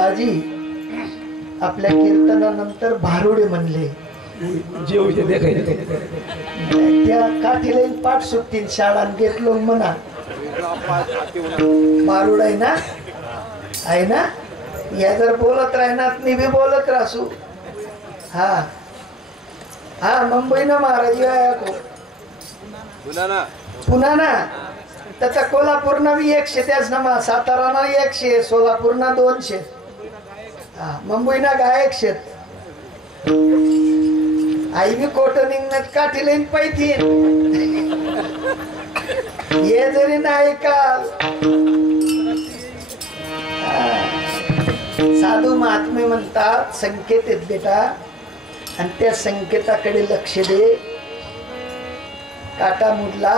दाजी आपल्या कीर्तनानंतर भारुडे म्हणले जेवते देखायचे त्या काठीला पाठ सुटतील शाळात घेतलो म्हणा भारुड आहे ना या जर बोलत राहणार मी बी बोलत राहू हा हा मुंबई ना महाराज पुन्हा ना त्याचा कोल्हापूर ना 100 त्याच ना सातारा ना 100 सोलापूर ना 200 हा मुंबई ना गाय 100 आई बी कोट निघण्यात काठी लाईन पैथी ये जरी नाही काल साधू महात्मे म्हणतात संकेत आहेत बेटा आणि त्या संकेताकडे लक्ष दे काटा मुडला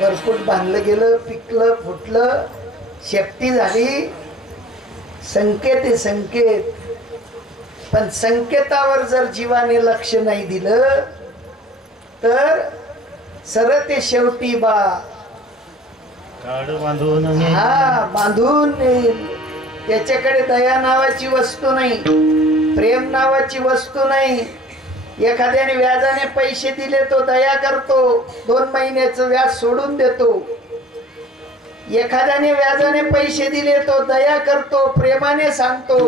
भरपूर बांधलं गेलं पिकलं फुटलं शेपटी झाली संकेत आहे संकेत पण संकेतावर जर जीवाने लक्ष नाही दिलं तर सरळ ते शेवटी बा बांधून नेईल त्याच्याकडे दया नावाची वस्तू नाही प्रेम नावाची वस्तू नाही एखाद्याने व्याजाने पैसे दिले तो दया करतो 2 महिन्याचं व्याज सोडून देतो एखाद्याने व्याजाने पैसे दिले तो दया करतो प्रेमाने सांगतो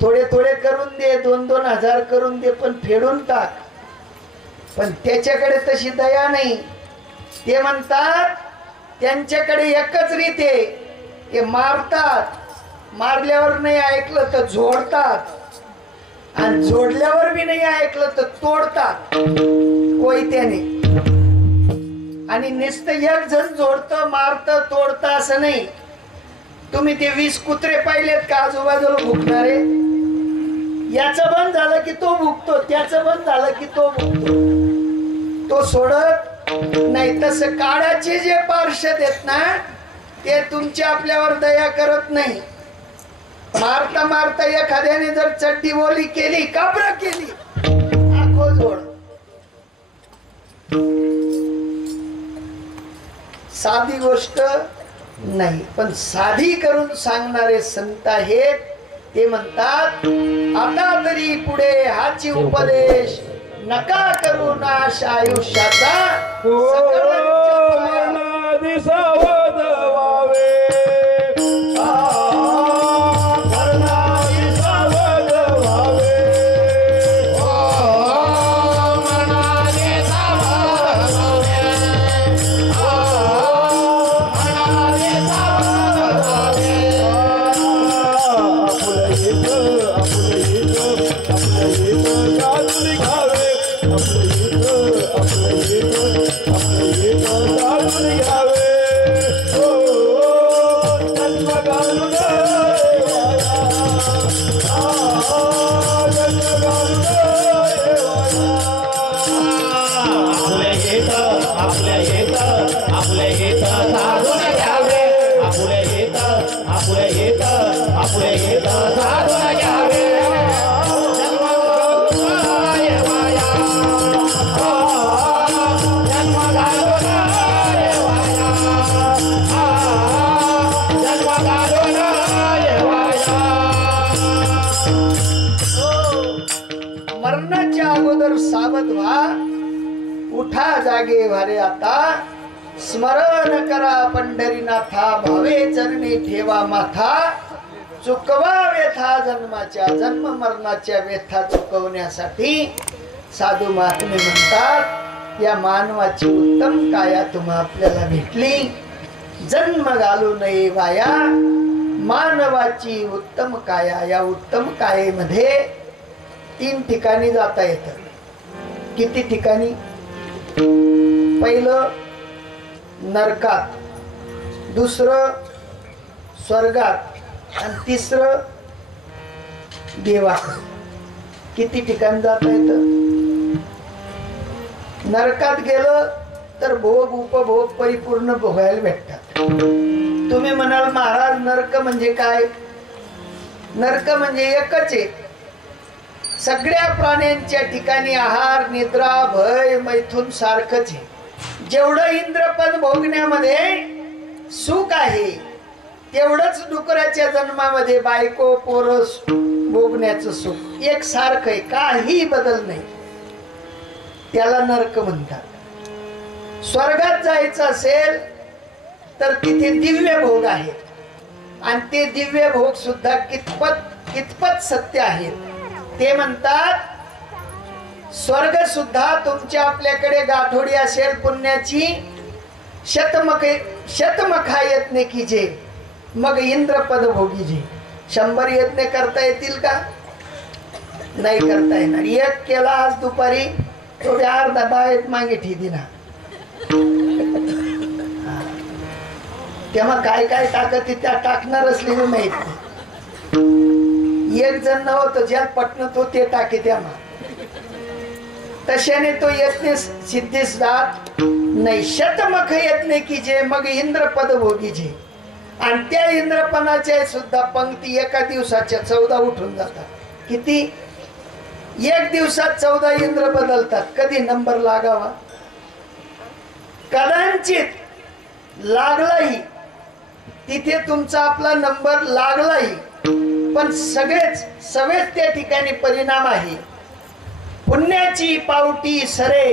थोडे थोडे करून दे 2-2 हजार करून दे पण फेडून टाक पण त्याच्याकडे तशी दया नाही ते म्हणतात त्यांच्याकडे एकच रीत आहे ते मारतात मारल्यावर नाही ऐकलं तर झोडतात आणि जोडल्यावर बी नाही ऐकलं तर तोडतात कोयत्याने आणि नुसतं एक जण जोडतं मारतं तोडतं असं नाही तुम्ही ते 20 कुत्रे पाहिलेत का आजूबाजूला भुकणारे याचं बंद झालं की तो भुकतो त्याचं बंद झालं की तो भुकतो तो सोडत नाही तसं काळाचे जे पार्षद आहेत ना ते तुमच्या आपल्यावर दया करत नाही मारता मारता एखाद्याने जर चड्डी बोली केली काबरा केली आखो जोड साधी गोष्ट नाही पण साधी करून सांगणारे संत आहेत ते म्हणतात आता तरी पुढे हाची उपदेश नका करू नाश आयुष्याचा सावध व्हा उठा जागे वारे आता स्मरण करा पंढरीनाथा भावे चरणी ठेवा माथा चुकवा व्यथा जन्माच्या जन्म मरणाच्या व्यथा चुकवण्यासाठी साधू महात्मे म्हणतात या मानवाची उत्तम काया तुम्हा आपल्याला भेटली जन्म घालू नये वाया मानवाची उत्तम काया या उत्तम कायेमध्ये 3 ठिकाणी जाता येतं किती ठिकाणी पहिलं नरकात दुसरं स्वर्गात आणि तिसरं देवात किती ठिकाणी जाता येतं नरकात गेलं तर भोग उपभोग परिपूर्ण भोगायला भेटतात तुम्ही म्हणाल महाराज नरक म्हणजे काय नरक म्हणजे एकच आहे सगळ्या प्राण्यांच्या ठिकाणी आहार निद्रा भय मैथुन सारखंच आहे जेवढं इंद्रपद भोगण्यामध्ये सुख आहे तेवढंच डुकराच्या जन्मामध्ये बायको पोरस भोगण्याचं सुख एक सारखं आहे, काही बदल नाही. त्याला नरक म्हणतात. स्वर्गात जायचं असेल तर तिथे दिव्य भोग आहेत आणि ते दिव्य भोग सुद्धा कितपत सत्य आहेत. ते म्हणतात स्वर्ग सुद्धा तुमच्या आपल्याकडे गाठोडी असेल पुण्याची शतमखा यत्न कीजे मग इंद्रपद भोगीजे. 100 यत्न करता येतील का? नाही करता येणार. एक केला आज दुपारी तो अर्धा बाहेर मागे ठेदिना. तेव्हा काय काय टाकत त्या टाकणार असलेली माहित नाही. एक जण नव्हतं ज्या पटन तो ते टाके तेव्हा तशाने तो यत्न सिद्धीस जात नाही. शतमख यत्न कीजे मग इंद्रपद भोगीजे. आणि त्या इंद्रपणाच्या सुद्धा पंक्ती एका दिवसाच्या 14 उठून जातात. किती? एक दिवसात 14 इंद्र बदलतात. कधी नंबर लागावा? कदाचित लागलाही तिथे तुमचा आपला नंबर लागलाही, पण सगळेच त्या ठिकाणी परिणाम आहे. पुण्याची पावटी सरे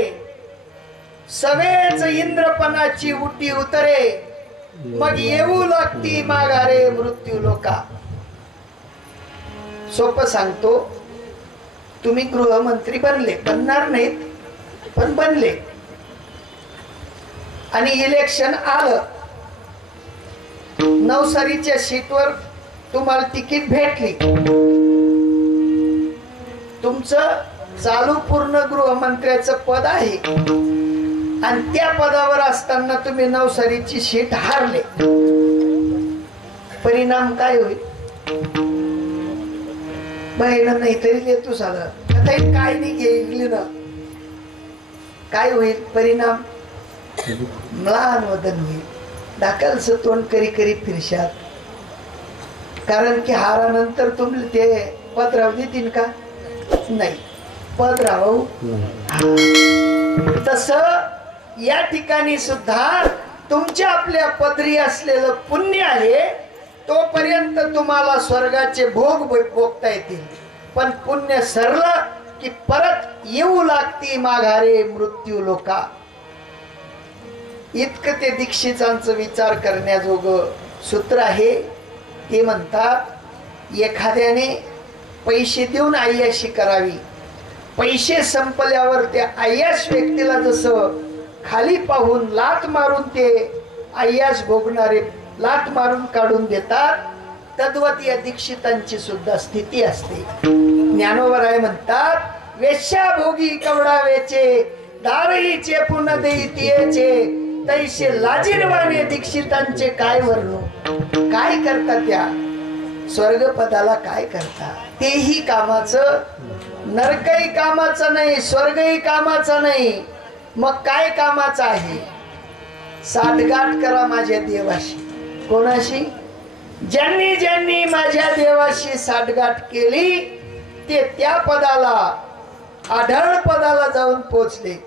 सवेच इंद्रपणाची उटी उतरे मग येऊ लागती माघारे मृत्यू लोका. सोपं सांगतो, तुम्ही गृहमंत्री बनणार नाहीत पण बनले आणि इलेक्शन आलं, नवसारीच्या सीटवर तुम्हाला तिकीट भेटली. तुमचं चालू पूर्ण गृहमंत्र्याचं पद आहे आणि त्या पदावर असताना तुम्ही नवसारीची सीट हारले. परिणाम काय होईल? बहिण नाही तरी येतो साला काय नाही गेली ना. काय होईल परिणाम? म्लान वदन होईल. ढाकलच तोंड करी करी फिरशात. कारण की हारानंतर तुम्ही ते पद राहू देतील का? नाही. पद राहू. तस या ठिकाणी सुद्धा तुमच्या आपल्या पदरी असलेलं पुण्य आहे. तोपर्यंत तुम्हाला स्वर्गाचे भोग भोगता येतील. पण पुण्य सरलं की परत येऊ लागती माघारे मृत्यू लोका. इतकं ते दीक्षितांचं विचार करण्याजोगं सूत्र आहे. ते म्हणतात एखाद्याने पैसे देऊन आय्याशी करावी. पैसे संपल्यावर त्या आय्याश व्यक्तीला जसं खाली पाहून लात मारून ते आय्याश भोगणारे लात मारून काढून देतात, तद्वत या दीक्षितांची सुद्धा स्थिती असते. ज्ञानोबराय म्हणतात वेश्या भोगी कवडावेचे दारहीचे पुन्हा देईतीयेचे तैसे लाजीरवाणे दीक्षितांचे काय वर्णू. काय करता त्या स्वर्गपदाला? काय करता? तेही कामाचं, नरकही कामाचं नाही, स्वर्गही कामाचं नाही. मग काय कामाचं आहे? साठगाठ करा माझ्या देवाशी. कोणाशी? ज्यांनी ज्यांनी माझ्या देवाशी साठगाठ केली ते त्या पदाला, आढळ पदाला जाऊन पोचले.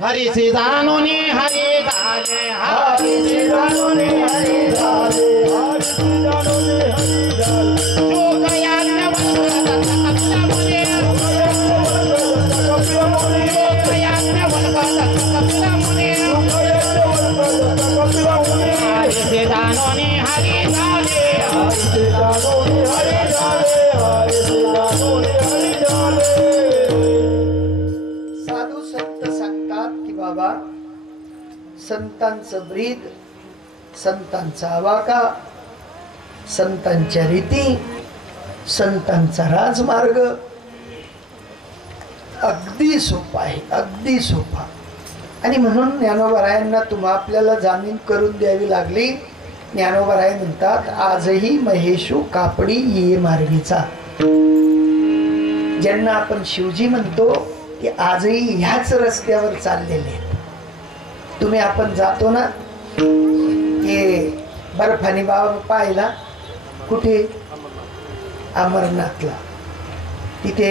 हरिसी जाणोनी हरी झाले, हरिसी जाणोनी हरी झाले, हरिसी जाणोनी हरी झाले. जो गयाज्ञ वल्लभ कपिलमुनी, जो गयाज्ञ वल्लभ कपिलमुनी, हरिसी जाणोनी हरी झाले, हरिसी जाणोनी हरी झाले, हरिसी जाणोनी हरी झाले. साधू संत सांगतात की बाबा संतांचं ब्रीद, संतांचा आवाका, संतांच्या रीती, संतांचा राजमार्ग अगदी सोपा आहे, अगदी सोपा. आणि म्हणून ज्ञानोबरायांना तुम्हा आपल्याला जामीन करून द्यावी लागली. ज्ञानोबराय म्हणतात आजही महेशू कापडी ये मार्गीचा. ज्यांना आपण शिवजी म्हणतो ते आजही ह्याच रस्त्यावर चाललेले आहेत. तुम्ही आपण जातो ना हे बर्फानी बाबा पाहिला कुठे? अमरनाथला. तिथे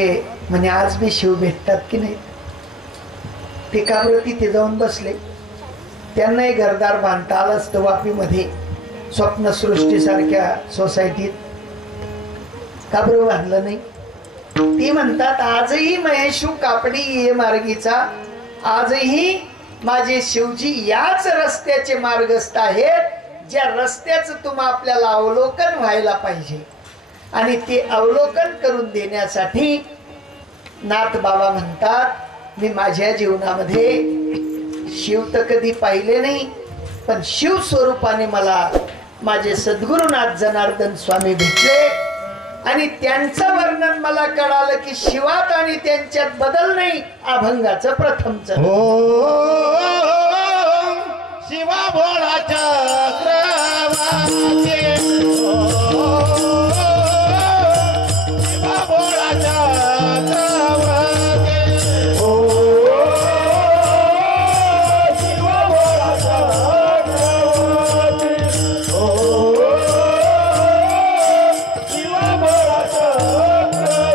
म्हणे आज मी शिव भेटतात की नाही. ते का बरं तिथे जाऊन बसले? त्यांनाही घरदार बांधता आलं असतं वापीमध्ये. स्वप्नसृष्टी सारख्या सोसायटीत का बरं बांधलं नाही? ती म्हणतात आजही महेशू कापडी ये मार्गीचा, आजही माझे शिवजी याच रस्त्याचे मार्गस्थ आहेत, ज्या रस्त्याचं तुम्हा आपल्याला अवलोकन व्हायला पाहिजे. आणि ते अवलोकन करून देण्यासाठी नाथ बाबा म्हणतात मी माझ्या जीवनामध्ये शिव तर कधी पाहिले नाही, पण शिव स्वरूपाने मला माझे सद्गुरुनाथ जनार्दन स्वामी भेटले आणि त्यांचं वर्णन मला कळालं की शिवात आणि त्यांच्यात बदल नाही, अभंगाचं प्रथमच. शिवा भोळा चक्रवर्ती, शिवा भोळा चक्रवर्ती, शिवा भोळा चक्रवर्ती, शिवा भोळा चक्रवर्ती, शिवा भोळा चक्रवर्ती.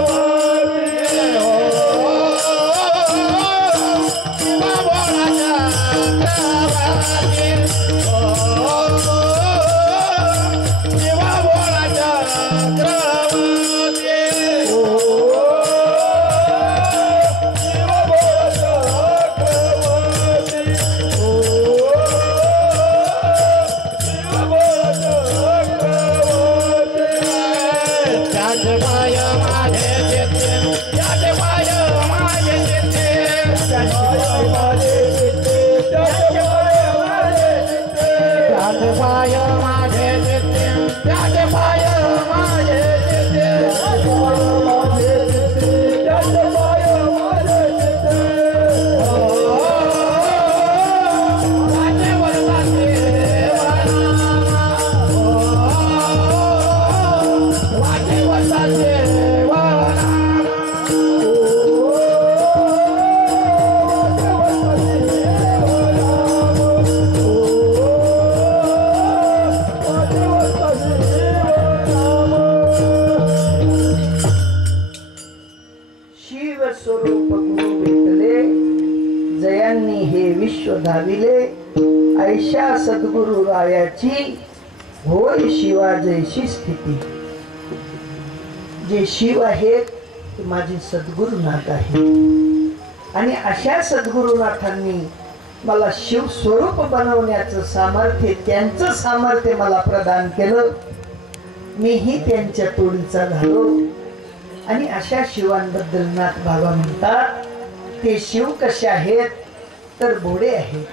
धाविले ऐशा सद्गुरु रायाची होय शिवा जैशी स्थिती. जे शिव आहेत ते माझे सद्गुरुनाथ आहे आणि अशा सद्गुरुनाथांनी मला शिव स्वरूप बनवण्याचं सामर्थ्य, त्यांचं सामर्थ्य मला प्रदान केलं. मीही त्यांच्या तोडीचा झालो. आणि अशा शिवांबद्दल नाथ बाबा म्हणतात ते शिव कसे आहेत तर भोळे आहेत.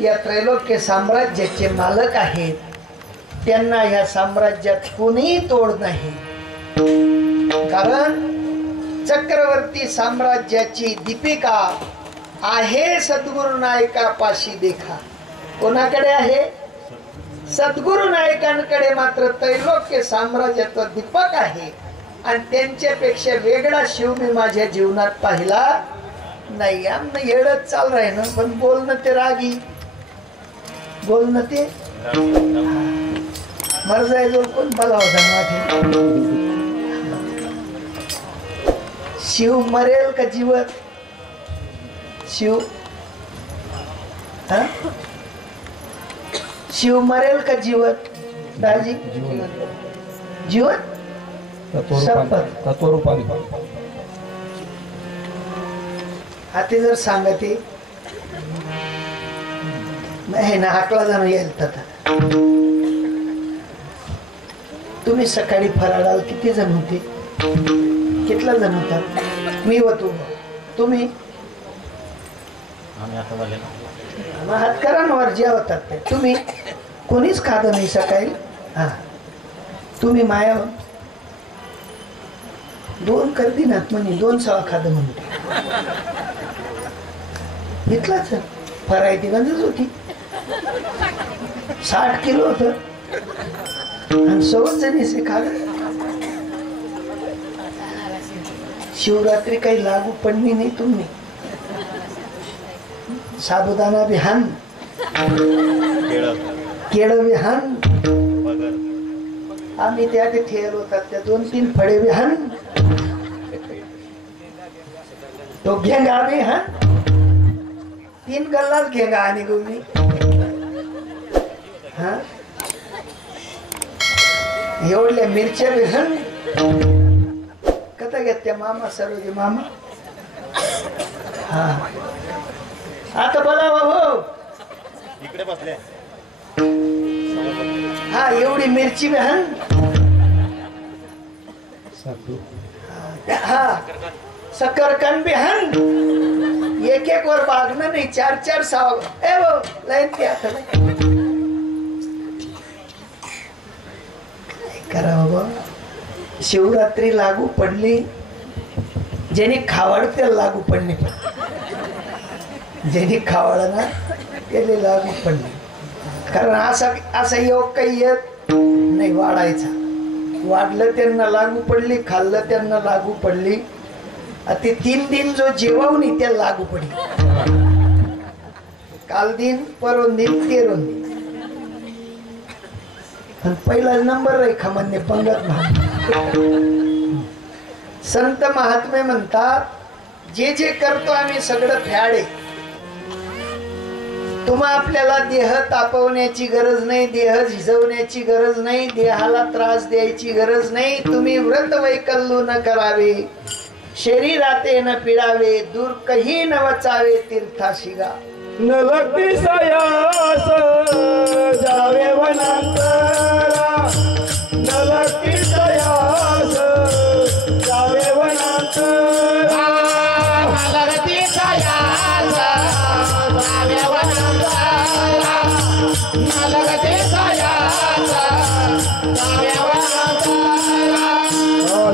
या त्रैलोक्य साम्राज्याचे मालक आहेत. त्यांना या साम्राज्यात कोणीही तोड नाही, कारण चक्रवर्ती साम्राज्याची दीपिका आहे सद्गुरु नायका पाशी देखा. कोणाकडे आहे? सद्गुरु नायकांकडे. मात्र त्रैलोक्य साम्राज्याचा दीपक आहे आणि त्यांच्यापेक्षा वेगळा शिव मी माझ्या जीवनात पाहिला नाही. आमनं येडच चाल राही ना, पण बोलणं ते रागी, बोलणं ते मर जाय जो कोण बला होता माझे. शिव मरेल का जीवत? शिव शिव मरेल का जीवत? दाजी जीवत तत्वरूपाने. हाती जर सांगते नाही ना, आकला जण येईल. तुम्ही सकाळी फराळाल किती जण होते? कितला जण होता? मी होतो. तुम्ही हातकरांवर ज्या होतात ते तुम्ही कोणीच खात नाही सकाळी. हा तुम्ही माया 2 करती ना म्हणे 2 सवा खाद म्हणते. इथलाच फरायती गंजच होती. 60 किलो होत आणि 100 जणीचे खाद. शिवरात्री काही लागू पडली नाही. तुम्ही साबुदाणा बिहान, केळ बिहान, आम्ही त्या ठेल होतात त्या 2-3 फळे बिहान, तो घेंगा बिहान, 3 गल्लाच घेंगा आणि गोमी हा एवढल्या मिरच्या विहन कथा घेत त्या मामा सरोजी मामा हा आता बोला हो इकडे बसले हा एवढी मिरची विहन हा सकरकन बिहान एक एक वर बागणं नाही 4-4 साव ए वो लाईन ते आता करा बाबा शिवरात्री लागू पडली ज्यांनी खावड त्याला लागू पडली ज्यांनी खावड ना त्याला लागू पडली कारण असा योग काही येत नाही वाढायचा वाढलं त्यांना लागू पडली खाल्लं त्यांना लागू पडली ते 3 दिन जो जेववनी त्याला लागू पडली काल दिन परवन दिन 13 दिन पहिला नंबर रेखा म्हणणे पंगत संत महात्मे म्हणतात जे जे करतो आम्ही सगळं फॅड आहे तुम्हा आपल्याला देह तापवण्याची गरज नाही देह झिजवण्याची गरज नाही देहाला त्रास द्यायची गरज नाही तुम्ही व्रत वैकल्लू न करावे शरीराते न पिडावे दूर कही न वचावे तीर्थाशिगा न लगती सयास जावे वनांतरा न लगती सयास जावे वनांतरा लगती सयास जावे वनांतरा लगती सयास जावे वनांतरा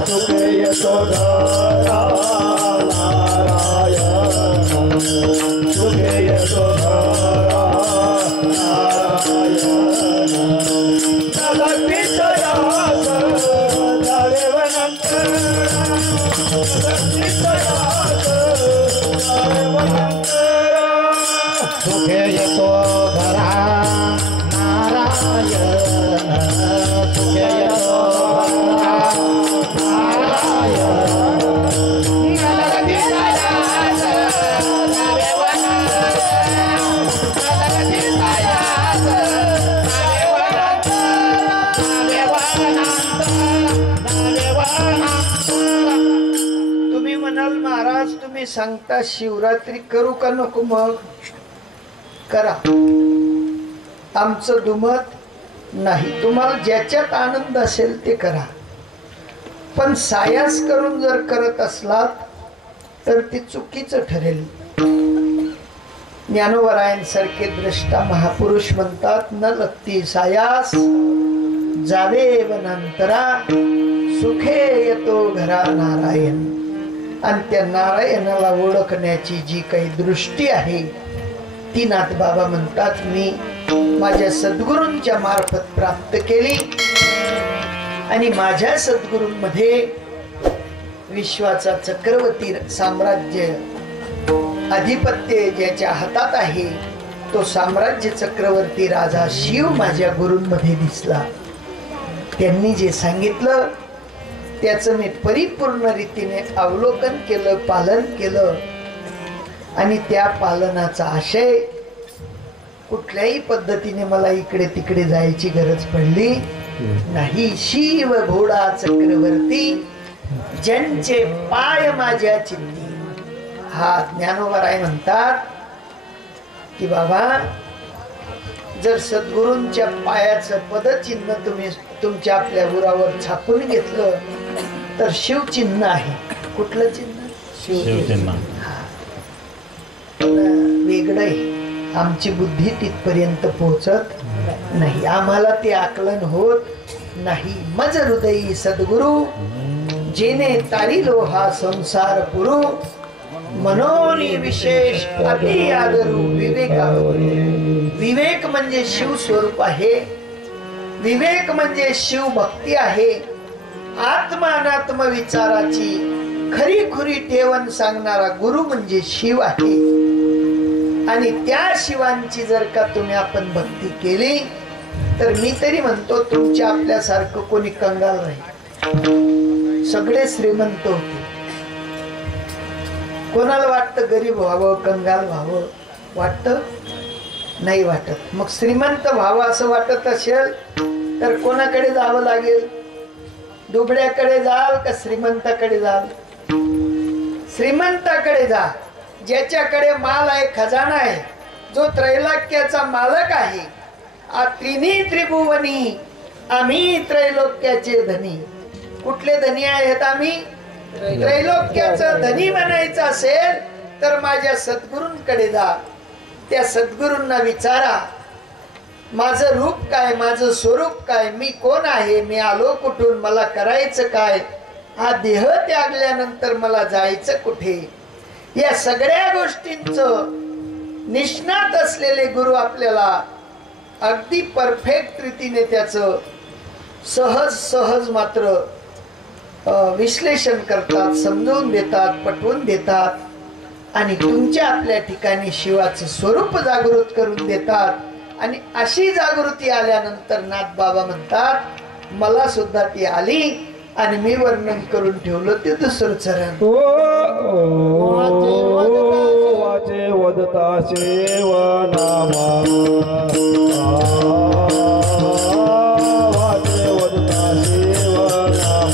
सुखे येतो धरा नारायण सुखे येतो धरा नारायण लगती सयास जावे वनांतरा लगती सयास जावे वनांतरा सुखे येतो घरा नारायण सुखे येतो घरा नारायण लगती सयास जावे वनांतरा लगती सयास जावे वनांतरा तुम्ही म्हणाल महाराज तुम्ही सांगता शिवरात्री करू का नको मग करा आमचं दुमत नाही तुम्हाला ज्याच्यात आनंद असेल ते करा पण सायास करून जर करत असलात तर ते चुकीचं ठरेल ज्ञानोबरायांसारखे द्रष्टा महापुरुष म्हणतात न लगती सायास जावे वनांतरा सुखे येतो घरा नारायण आणि त्या नारायणाला ओळखण्याची जी काही दृष्टी आहे ती नाथबाबा म्हणतात मी माझ्या सद्गुरूंच्या मार्फत प्राप्त केली आणि माझ्या सद्गुरूंमध्ये विश्वाचा चक्रवर्ती साम्राज्य अधिपत्य ज्याच्या हातात आहे तो साम्राज्य चक्रवर्ती राजा शिव माझ्या गुरूंमध्ये दिसला त्यांनी जे सांगितलं त्याचं मी परिपूर्ण रीतीने अवलोकन केलं पालन केलं आणि त्या पालनाचा आशय कुठल्याही पद्धतीने मला इकडे तिकडे जायची गरज पडली नाही शिव घोडा चक्रवर्ती ज्यांचे पाय माझ्या चित्ती हा ज्ञानोबराय म्हणतात की बाबा जर सद्गुरूंच्या पायाचं पदचिन्ह तुम्ही तुमच्या आपल्या उरावर छापून घेतलं तर शिवचिन्ह आहे कुठलं चिन्ह शिवचिन्ह वेगळं आहे आमची बुद्धी तिथपर्यंत पोहोचत नाही आम्हाला ते आकलन होत नाही मज हृदयी सद्गुरु जेने तारिलो हा संसार पुरु मनोनी विशेष अति आदरू विवेक म्हणजे शिव स्वरूप आहे विवेक म्हणजे शिव भक्ती आहे आत्मा अनात्म विचाराची खरी खुरी ठेवण सांगणारा गुरु म्हणजे शिव आहे आणि त्या शिवांची जर का तुम्ही आपण भक्ती केली तर मी तरी म्हणतो तुमच्या आपल्यासारखं कोणी कंगाल नाही सगळे श्रीमंत होते कोणाला वाटतं गरीब व्हावं कंगाल व्हावं वाटतं नाही वाटत. मग श्रीमंत व्हावं असं वाटत असेल तर कोणाकडे जावं लागेल? दुबळ्याकडे जाल का श्रीमंताकडे जाल? श्रीमंताकडे जा, ज्याच्याकडे माल आहे, खजाना आहे, जो त्रैलोक्याचा मालक आहे. तिन्ही त्रिभुवनी आम्ही त्रैलोक्याचे धनी. कुठले धनी आहेत आम्ही? त्रैलोक्याचं धनी बनायचं असेल तर माझ्या सद्गुरूंकडे जा. त्या सद्गुरूंना विचारा, माझं रूप काय, माझं स्वरूप काय, मी कोण आहे, मी आलो कुठून, मला करायचं काय, हा देह त्यागल्यानंतर मला जायचं कुठे. या सगळ्या गोष्टींचं निष्णात असलेले गुरु आपल्याला अगदी परफेक्ट रीतीने त्याचं सहज मात्र विश्लेषण करतात, समजून देतात, पटवून देतात आणि तुमच्या आपल्या ठिकाणी शिवाचं स्वरूप जागृत करून देतात. आणि अशी जागृती आल्यानंतर नाथ बाबा म्हणतात, मला सुद्धा ती आली आणि मी वर्णन करून ठेवलं ते दुसरं चरण. वाचे वदता शिव नामा, वाचे वदता शिव नामा.